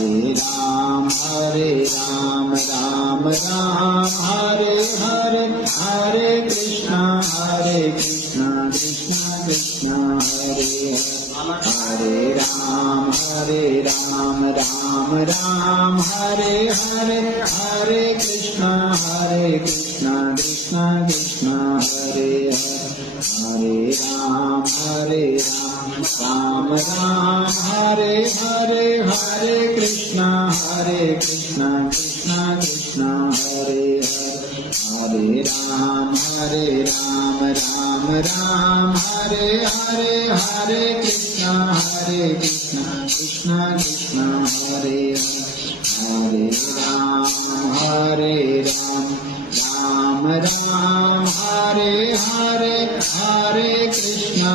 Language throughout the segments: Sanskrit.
Hare Ram, Ram Ram, Hare Hare, Hare Krishna, Krishna Krishna, Hare Hare. Hare Ram, Ram Ram, Hare Hare, Hare Krishna, Krishna Krishna, Hare Hare. Hare Ram, Ram Ram, Hare Hare, Hare Krishna, Krishna Krishna, Hare Hare. Hare Ram, Ram Ram, Hare Hare, Hare Krishna, Krishna Krishna, Hare Hare. Hare Ram, Ram Ram, Hare Hare, Hare Krishna,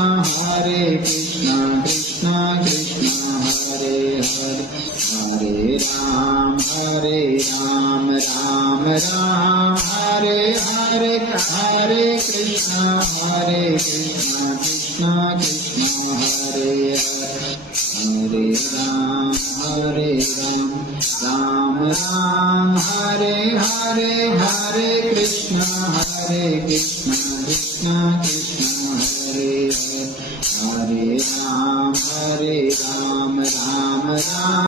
Krishna Krishna, Hare Hare. Hare Ram, Ram Ram, Hare Hare, Hare Krishna, Krishna Krishna, Hare Hare. Hare Ram, Ram Ram, Hare Hare, Hare Krishna, Krishna Krishna, Hare Hare. Hare Ram, Ram Ram.